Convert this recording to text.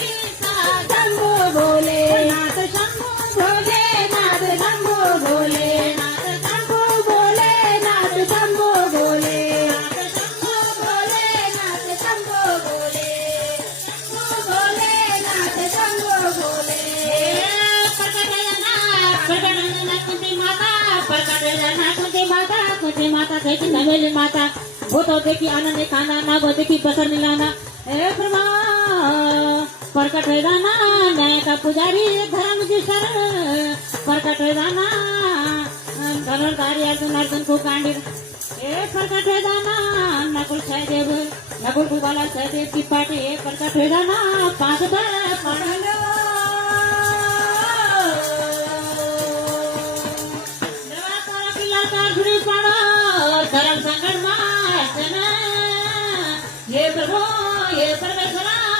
शंभू भोले नाथ शंभू भोले नाथ शंभू भोले नाथ शंभू भोले नाथ शंभू भोले नाथ शंभू भोले नाथ शंभू भोले शंभू भोले नाथ शंभू भोले कुंती माता कैसी नवेली माता वो तो देखी आनंद खाना ना वो देखी बसर मिलाना ए ब्रह्मा प्रकट है दाना न्याय का पुजारी धर्म की शरण प्रकट है दाना धनुर्धारी अर्जुन अर्जुन को कांडी ए प्रकट है दाना नकुल सहदेव नकुल कुबाला सहदेव की पार्टी ए प्रकट है दाना पांच बार पढ़ धर्म संकट ये प्रभु ये परमेश्वर